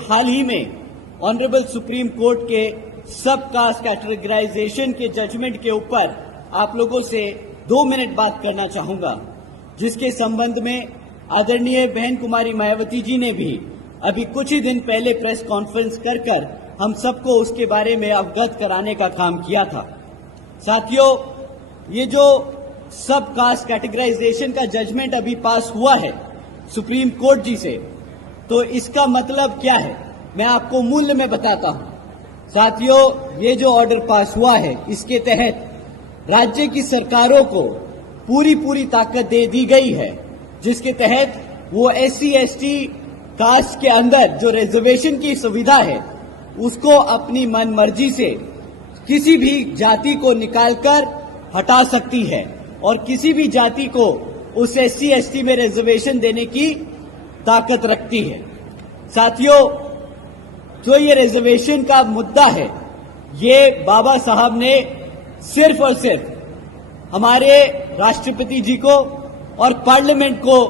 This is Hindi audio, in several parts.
हाल ही में ऑनरेबल सुप्रीम कोर्ट के सब कास्ट कैटेगराइजेशन के जजमेंट के ऊपर आप लोगों से 2 मिनट बात करना चाहूंगा, जिसके संबंध में आदरणीय बहन कुमारी मायावती जी ने भी अभी कुछ ही दिन पहले प्रेस कॉन्फ्रेंस कर हम सबको उसके बारे में अवगत कराने का काम किया था। साथियों, ये जो सब कास्ट कैटेगराइजेशन का जजमेंट अभी पास हुआ है सुप्रीम कोर्ट जी से, तो इसका मतलब क्या है मैं आपको मूल्य में बताता हूं। साथियों, ये जो ऑर्डर पास हुआ है इसके तहत राज्य की सरकारों को पूरी ताकत दे दी गई है, जिसके तहत वो SC/ST कास्ट के अंदर जो रिजर्वेशन की सुविधा है उसको अपनी मनमर्जी से किसी भी जाति को निकालकर हटा सकती है और किसी भी जाति को उस SC/ST में रिजर्वेशन देने की ताकत रखती है। साथियों, जो ये रिजर्वेशन का मुद्दा है, ये बाबा साहब ने सिर्फ और सिर्फ हमारे राष्ट्रपति जी को और पार्लियामेंट को,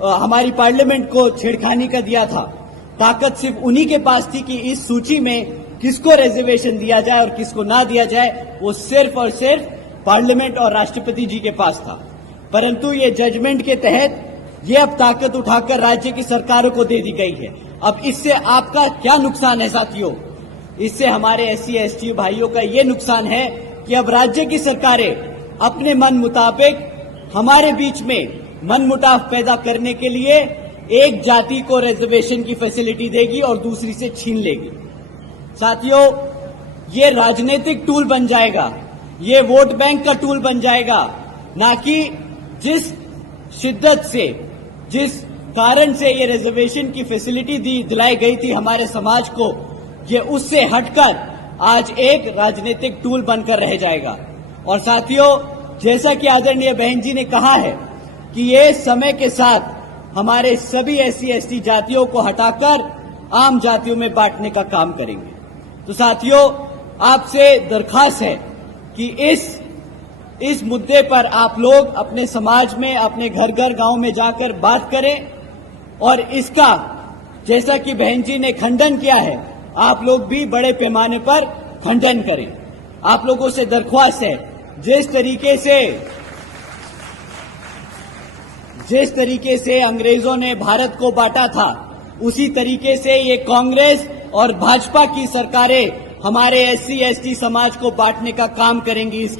हमारी पार्लियामेंट को छेड़खानी का दिया था। ताकत सिर्फ उन्हीं के पास थी कि इस सूची में किसको रिजर्वेशन दिया जाए और किसको ना दिया जाए, वो सिर्फ और सिर्फ पार्लियामेंट और राष्ट्रपति जी के पास था। परंतु ये जजमेंट के तहत ये अब ताकत उठाकर राज्य की सरकारों को दे दी गई है। अब इससे आपका क्या नुकसान है साथियों? इससे हमारे SC/ST भाइयों का ये नुकसान है कि अब राज्य की सरकारें अपने मन मुताबिक हमारे बीच में मनमुटाव पैदा करने के लिए एक जाति को रिजर्वेशन की फैसिलिटी देगी और दूसरी से छीन लेगी। साथियों, ये राजनीतिक टूल बन जाएगा, ये वोट बैंक का टूल बन जाएगा, ना कि जिस शिद्दत से, जिस कारण से ये रिजर्वेशन की फैसिलिटी दिलाई गई थी हमारे समाज को, ये उससे हटकर आज एक राजनीतिक टूल बनकर रह जाएगा। और साथियों, जैसा कि आदरणीय बहन जी ने कहा है कि ये समय के साथ हमारे सभी SC/ST जातियों को हटाकर आम जातियों में बांटने का काम करेंगे। तो साथियों, आपसे दरखास्त है कि इस मुद्दे पर आप लोग अपने समाज में, अपने घर गांव में जाकर बात करें और इसका, जैसा कि बहन जी ने खंडन किया है, आप लोग भी बड़े पैमाने पर खंडन करें। आप लोगों से दरख्वास्त है, जिस तरीके से अंग्रेजों ने भारत को बांटा था, उसी तरीके से ये कांग्रेस और भाजपा की सरकारें हमारे SC/ST समाज को बांटने का काम करेंगी।